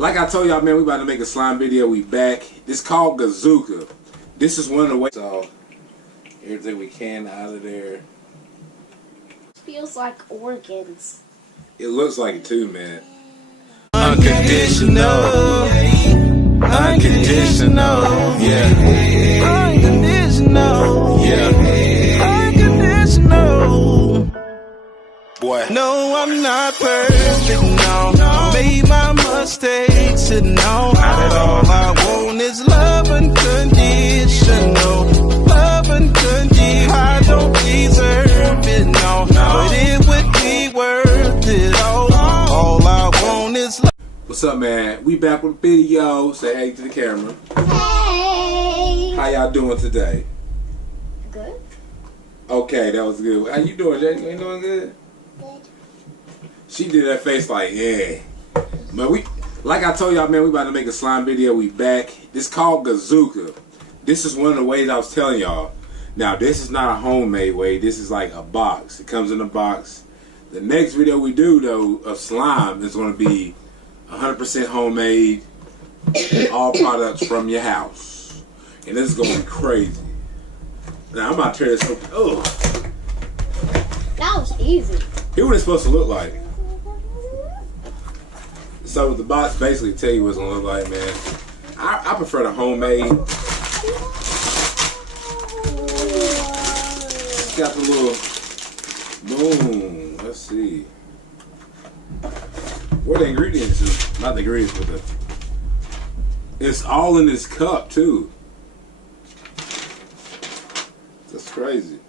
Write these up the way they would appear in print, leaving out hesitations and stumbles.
Like I told y'all, man, we about to make a slime video. We back. This called Goozooka. This is one of the ways. So everything we can out of there. Feels like organs. It looks like it too, man. Unconditional, unconditional, yeah. Unconditional, yeah. Unconditional. Boy, no, I'm not perfect, no. I made my mistakes, and no, not at all. I want is love unconditional, love unconditional. I don't deserve it, no, but it would be worth it all. All I want is love. What's up, man? We back with a video. Say hey to the camera. Hey! How y'all doing today? Good. Okay, that was good. How you doing, Jay? You doing good? Good. She did that face like, yeah. But like I told y'all, man, we about to make a slime video. We back. This called Goozooka. This is one of the ways I was telling y'all. Now, this is not a homemade way. This is like a box. It comes in a box. The next video we do, though, of slime is going to be 100% homemade, all products from your house. And this is going to be crazy. Now, I'm about to tear this open. Oh. That was easy. Here's what it's supposed to look like. So the box basically tell you what it's going to look like, man. I prefer the homemade. It's got the little, boom, let's see. What the ingredients is, not the ingredients, but it's all in this cup too. That's crazy.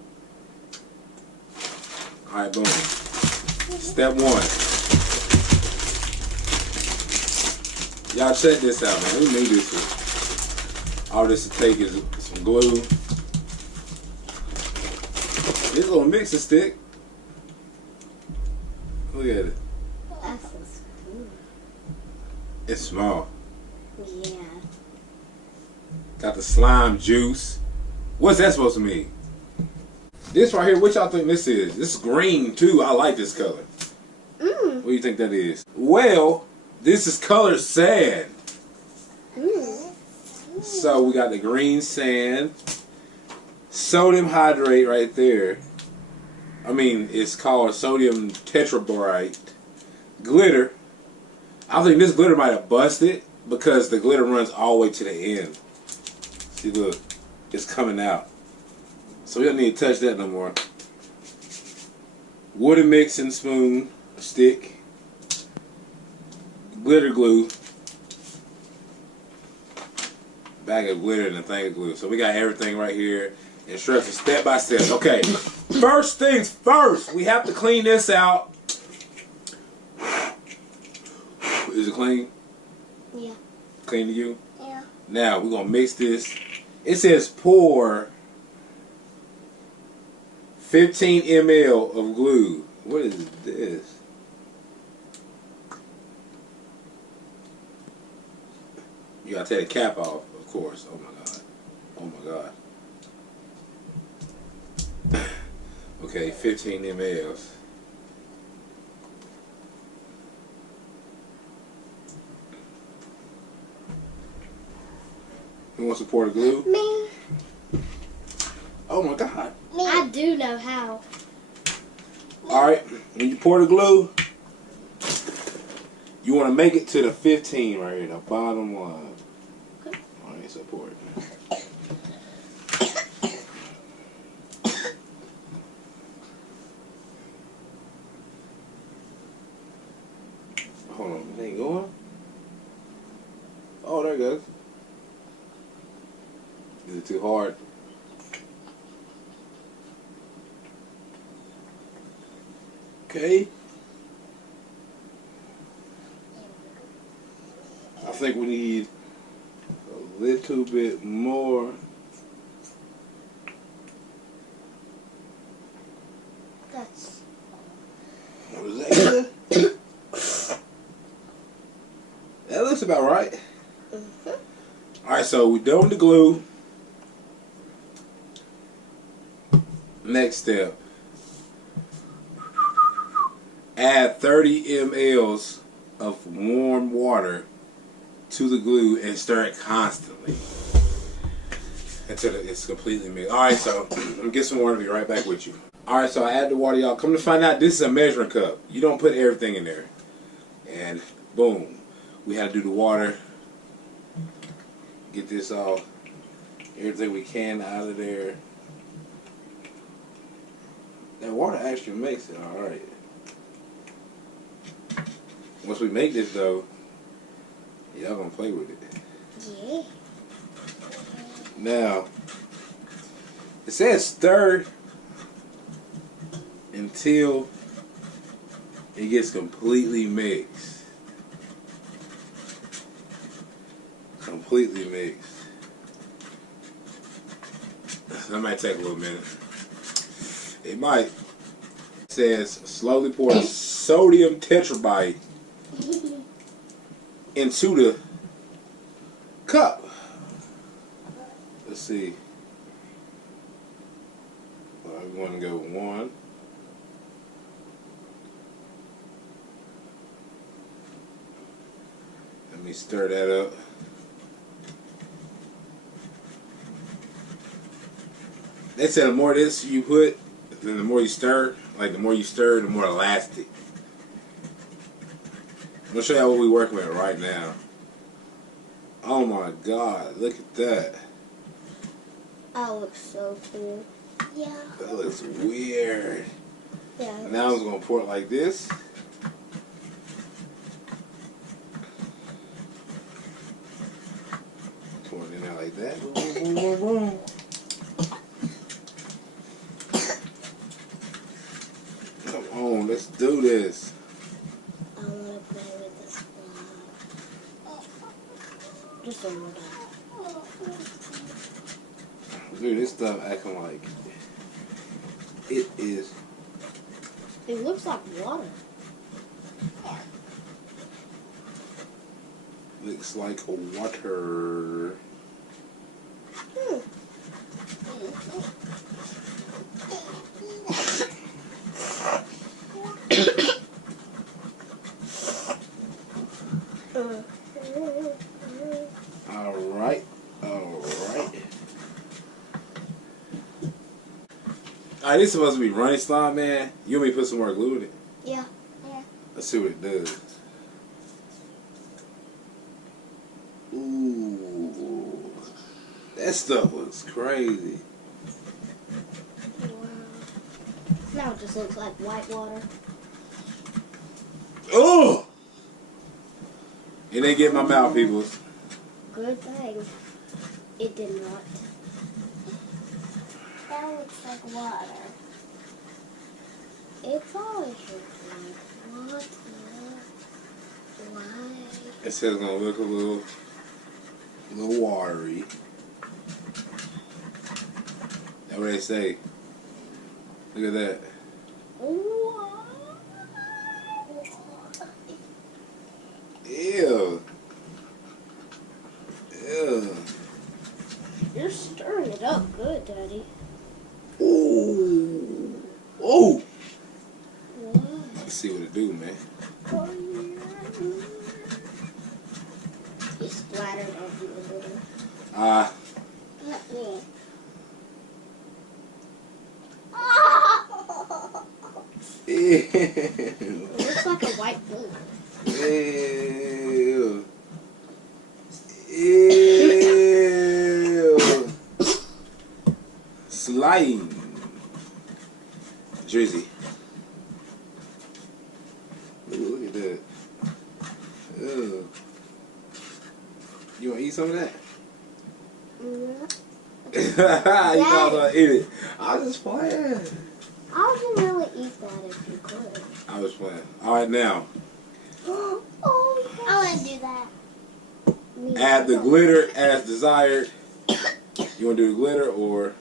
Alright, boom. Step one. Y'all check this out, man. We need this. All this to take is some glue. This little mixing stick. Look at it. That's so smooth. It's small. Yeah. Got the slime juice. What's that supposed to mean? This right here, what y'all think this is? This is green too. I like this color. What do you think that is? Well, this is colored sand. So we got the green sand. Sodium hydrate right there. I mean, it's called sodium tetraborate. Glitter. I think this glitter might have busted because the glitter runs all the way to the end. See, look. It's coming out. So we don't need to touch that no more. Wooden mixing spoon, stick, glitter glue, bag of glitter and a thing of glue. So we got everything right here. Instructions step by step. Okay, first things first, we have to clean this out. Is it clean? Yeah. Clean to you? Yeah. Now we're gonna mix this. It says pour 15 ml of glue. What is this? You gotta take the cap off, of course. Oh my god. Oh my god. Okay, 15 mLs. Who wants to pour the glue? Me. Oh my god. Me. I do know how. Alright, when you pour the glue, you want to make it to the 15 right here, the bottom line. Okay. Alright, so pour it. Hold on, it ain't going? Oh, there it goes. Is it too hard? Okay. I think we need a little bit more. That's. Was that good? That looks about right. Alright, so we're done with the glue. Next step. Add 30 mLs of warm water to the glue and stir it constantly until it's completely mixed. Alright, so I'm gonna get some water and be right back with you. Alright, so I add the water, y'all. Come to find out, this is a measuring cup. You don't put everything in there. And boom. We had to do the water. Get this all, everything we can out of there. That water actually makes it alright. Once we make this though, y'all gonna play with it. Yeah. Now, it says stir until it gets completely mixed. Completely mixed. That might take a little minute. It might. It says slowly pour sodium tetrabyte into the cup. Let's see. I'm going to go 1. Let me stir that up. They said the more this you put, then the more you stir. Like the more you stir, the more elastic. I'm gonna show y'all what we're working with right now. Oh my God! Look at that. That looks so cool. Yeah. That looks weird. Yeah. Now I'm just gonna pour it like this. Pour it in there like that. Boom, boom, boom, boom, boom. Come on, let's do this. I want to play with this one. Just a little bit. Dude, this stuff acting like it is. It looks like water. Looks like water. Alright. Alright, this is supposed to be running slime, man. You want me to put some more glue in it? Yeah. Yeah. Let's see what it does. Ooh. That stuff looks crazy. Wow. Now it just looks like white water. Oh! It ain't get my mouth, people. Good thing it did not. That looks like water. It's always looks like water. Why? It says it's gonna look a little watery. That's what they say. Look at that. Ew. Ew. You're stirring it up good, Daddy. Ooh. Oh. What? Let's see what it do, man. It splattered on you a little. Ew. It looks like a white book. Ew. Ew. Slime. Drizzy. Look at that. Ew. You want to eat some of that? You know I'm gonna eat it. I was just playing. I wouldn't really eat that if you could. I was playing. Alright, now. Oh, I want to do that. Add the glitter as desired. You want to do the glitter or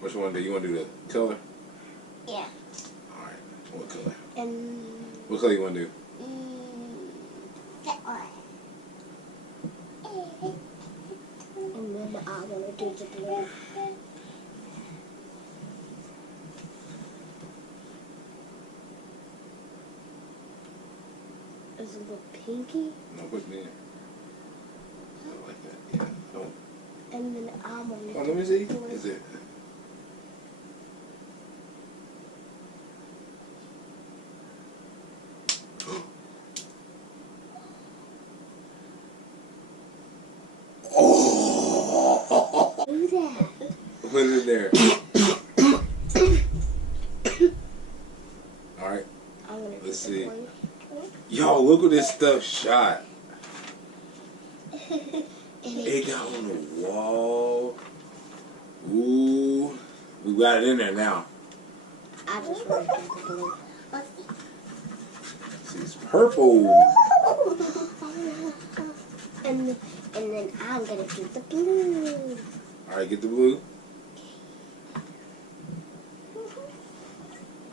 what you want to do? You want to do the color? Yeah. Alright. What color? And What color you want to do? that one. And then I want to do the blue. Is it a little pinky? No, put it in. And then I'm gonna. Oh, let me see. Is it? Oh! Do that. Put it in there. All right. I'm gonna Let's do see. the one. Yo, look what this stuff shot. And It got on the wall. Ooh. We got it in there now. I just want to do the blue. See, it's purple. And then I'm gonna do the blue. All right, get the blue.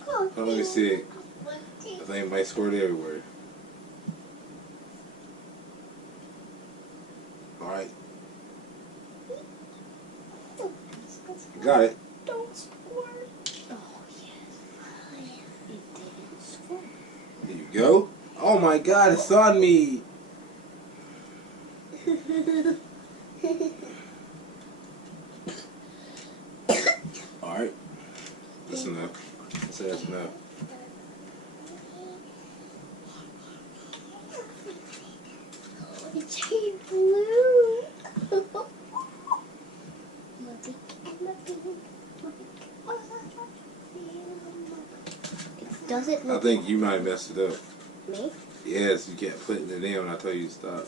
Oh, let me see it. I think it might squirt everywhere. All right. Got it. Don't squirt. Oh, yes. It didn't squirt. There you go. Oh my God, it's on me. All right. That's enough. I'll say that's enough. It's blue. Does it I look think you might have messed it up. me? Yes, you kept putting it in when I told you to stop.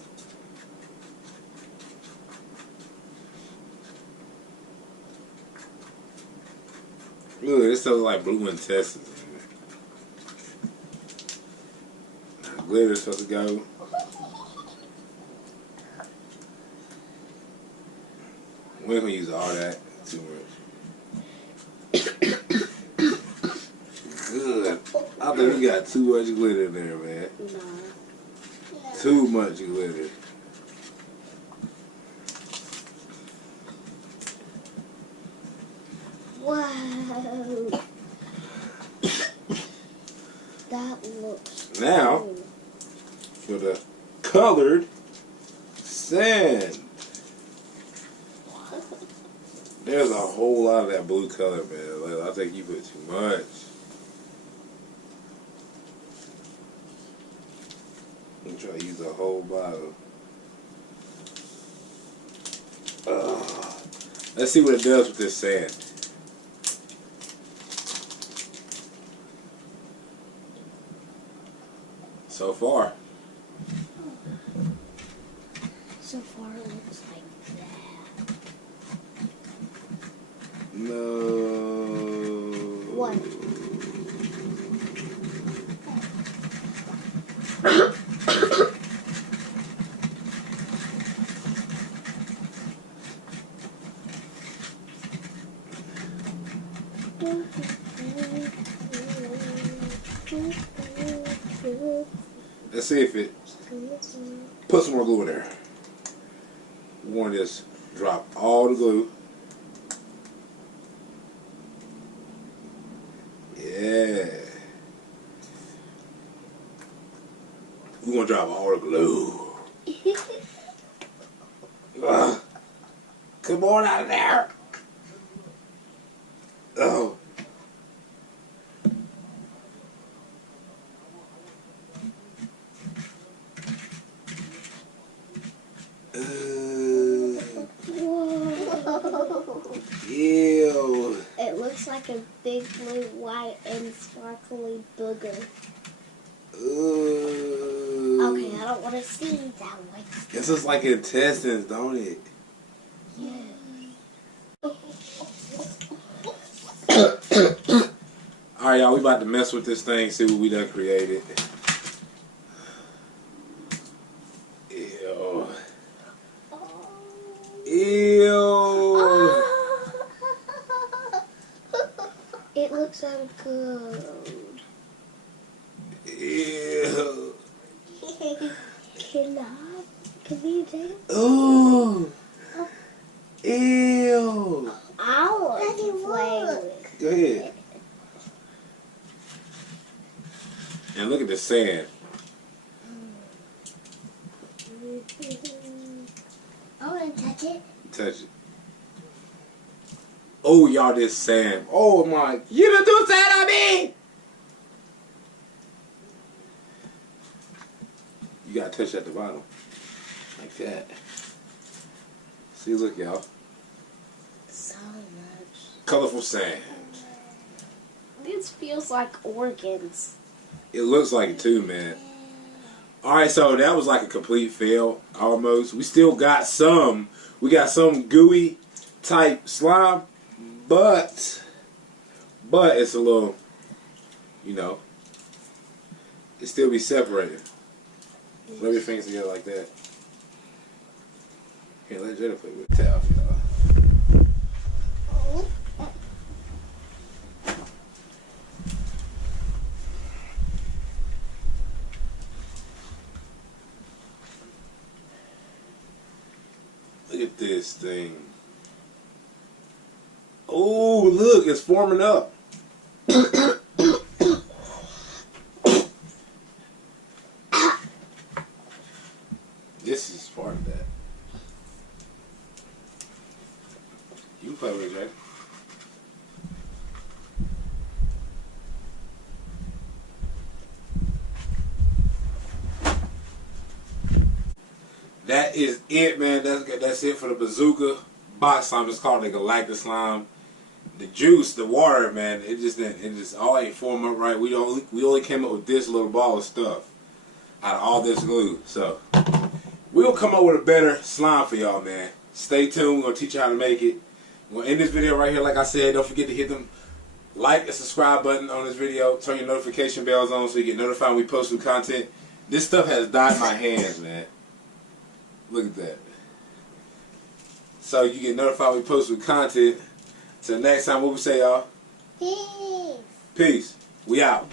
Look, this stuff like blue intestines. Now, glitter's supposed to go. We ain't gonna use all that too much. Good. I think you got too much glitter in there, man. No. Too much glitter. Wow. That looks Now, cool. for the colored sand. There's a whole lot of that blue color, man. Like, I think you put too much. I'm trying to use the whole bottle. Let's see what it does with this sand. So far. So far it looks like that. No. What? Let's see if it. Put some more glue in there. We want to just drop all the glue. Yeah. We want to drop all the glue. Come on out of there. Oh. Ew. It looks like a big blue, white, and sparkly booger. Okay, I don't want to see that way. This is like intestines, don't it? Yeah. Alright, y'all, we about to mess with this thing, see what we done created. Ew. Ew. It looks so good. Ew. Can you dance? Ooh. Ew. I want to play with Go ahead. And look at the sand. I want to touch it. Touch it. Oh, y'all this Sam. Oh my, you done do that on me. You gotta touch at the bottom. Like that. See, look, y'all. So much. Colorful sand. This feels like organs. It looks like it too, man. Alright, so that was like a complete fail, almost. We still got some. We got some gooey type slime, but it's a little, you know, it still be separated. Rub your fingers together like that. Here, let Jada play with the towel, y'all. Look at this thing. Oh, look, it's forming up. This is part of that. You can play with it, Jay. That is it, man. That's it for the Goozooka box slime. It's called the Galactic slime. The juice, the water, man, it just all ain't form up right. We only came up with this little ball of stuff out of all this glue. So we'll come up with a better slime for y'all, man. Stay tuned. We're gonna teach you how to make it. We're gonna end this video right here. Like I said, don't forget to hit them like and subscribe button on this video. Turn your notification bells on so you get notified when we post new content. This stuff has dyed my hands, man. Look at that. So you get notified when we post new content. Till next time, what we say, y'all? Peace. Peace. We out.